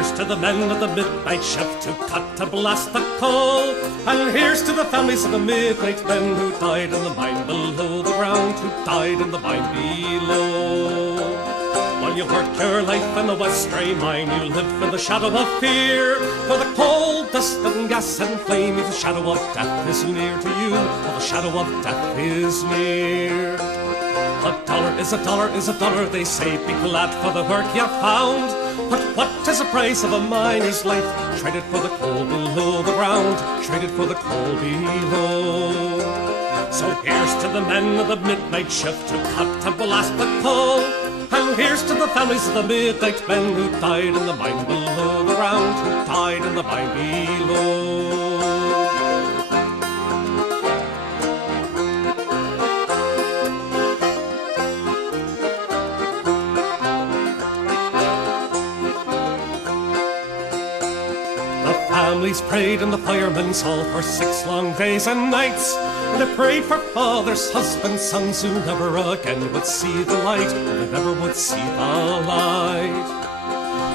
here's to the men of the midnight shift who cut to blast the coal. And here's to the families of the midnight men who died in the mine below the ground, who died in the mine below. While you work your life in the Westray mine, you live in the shadow of fear. For the coal, dust and gas and flame, the shadow of death is near to you, for the shadow of death is near. A dollar is a dollar is a dollar, they say, be glad for the work you've found. But what is the price of a miner's life? Traded for the coal below the ground, traded for the coal below. So here's to the men of the midnight shift who cut to blast the coal. And here's to the families of the midnight men who died in the mine below the ground, who died in the mine below. Families prayed in the firemen's hall for 6 long days and nights. They prayed for fathers, husbands, sons who never again would see the light, they never would see the light.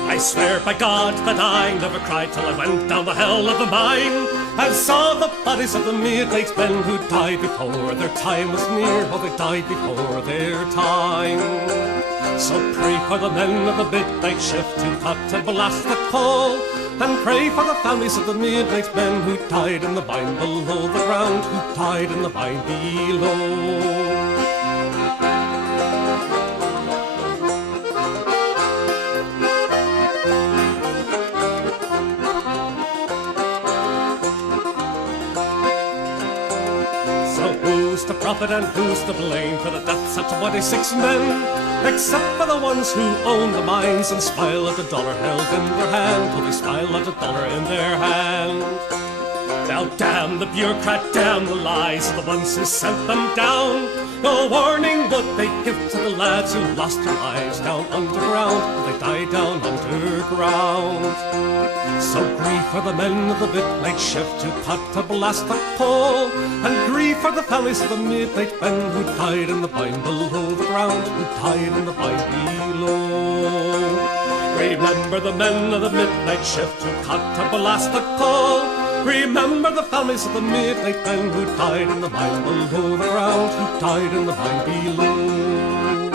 I swear by God that I never cried till I went down the hell of the mine and saw the bodies of the midnight men who died before their time was near, oh, they died before their time. So pray for the men of the midnight shift who cut and blast the coal, and pray for the families of the midnight men who died in the mine below the ground, who died in the mine below. Who's to profit and who's to blame for the deaths of 26 men, except for the ones who own the mines and smile at the dollar held in their hand, till they smile at the dollar in their hand. Now damn the bureaucrat, damn the lies of the ones who sent them down. No warning would they give to the lads who lost their lives down underground, they died down underground. So grieve for the men of the midnight shift who cut to blast the coal, and grieve for the families of the midnight men who died in the mine below the ground, who died in the mine below. Remember the men of the midnight shift who cut to blast the coal. Remember the families of the midnight men who died in the mine below the ground, who died in the mine below.